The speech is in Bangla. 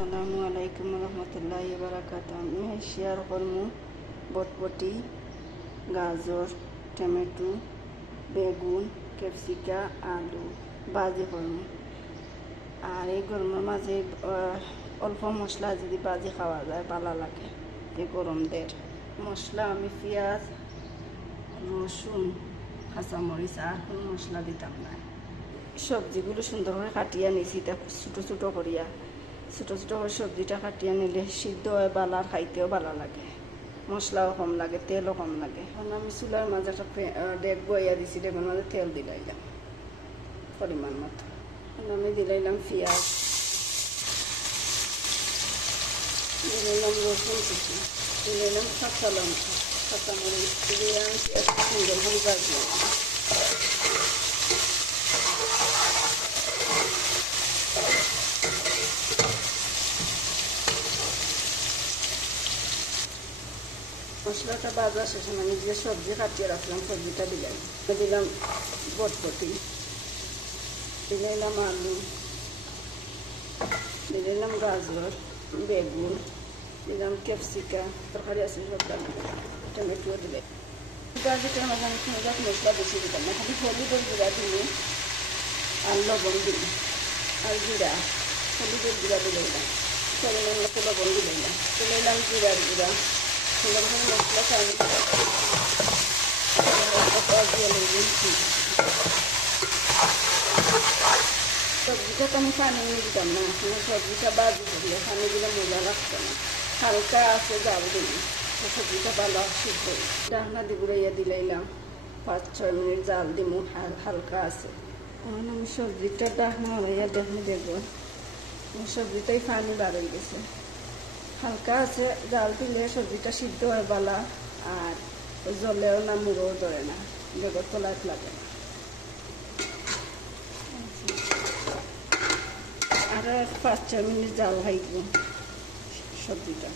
আসসালামু আলাইকুম রহমতুল্লাহি বারাকাতুহু। আমি শেয়ার করবো বটবটি, গাজর, টমেটো, বেগুন, ক্যাপসিকা, আলু ভাজি করবো। আর এই গরমের মাঝে অল্প মশলা যদি ভাজি খাওয়া যায় ভালো লাগে। এই গরমদের মশলা আমি পেঁয়াজ, রসুন, কাঁচামরিচ আর কোনো মশলা দিতাম না। সবজিগুলো সুন্দর করে কাটিয়ে নিয়েছি, ছোটো ছোটো করিয়া ছোটো ছোটো করে সবজিটা কাটিয়ে নিলে সিদ্ধ হয় ভালো, আর খাইতেও ভালো লাগে, মশলাও কম লাগে, তেলও কম লাগে। এখন আমি চুলার মাঝে একটা ডেক বইয়া দিছি, ডেকের মাঝে তেল দিলাইলাম পরিমাণ মতো। এখন আমি দিলাইলাম পেঁয়াজ, দিলাইলাম রসুন কুচি, দিলাইলাম কাঁচা লঙ্কা, কাঁচামরিচ দিয়ে আমি পেঁয়াজটা সুন্দর করে ভাজলাম। মশলাটা ভাজা শেষে আমি যে সবজি কাটিয়ে রাখলাম সবজিটা দিলাম বটবটি, দিলাম আলু, দিলাম গাজর, বেগুন, দিলাম ক্যাপসিকা, তরকারি আছে সব টমেটো দিলে। গাজরটার মাঝে আমি কোনো মশলা বেশি দিলাম না, খালি হলুদের গুঁড়া দিলে আর লবণ দিই আর জিরা, হলুদের গুঁড়া দিলাম, পরিমাণ মতো লবণ দিলাম জিরার গুঁড়া, সুন্দর করে মশলাটা আমি সবজিটা তো আমি পানি নিয়ে দিতাম না, সবজিটা বাজি দিলে পানি দিলে মজা লাগতো না। হালকা আছে জাল দিই, সবজিটা ভালো সিদ্ধ ডাকনা দিয়ে গুঁড়াইয়া দিলাইলাম, 5-6 মিনিট জাল দিমু, হালকা আছে। এখন আমি সবজিটা ডাকনা হলাইয়া দেখবো সবজিটাই পানি বার হয়ে গেছে, হালকা আছে, জাল দিলে সবজিটা সিদ্ধ হয় ভালো, আর জলেও না মুড়োও ধরে না, বেগর তোলায় লাগে না। আর 5-6 মিনিট জাল খাইব সবজিটা।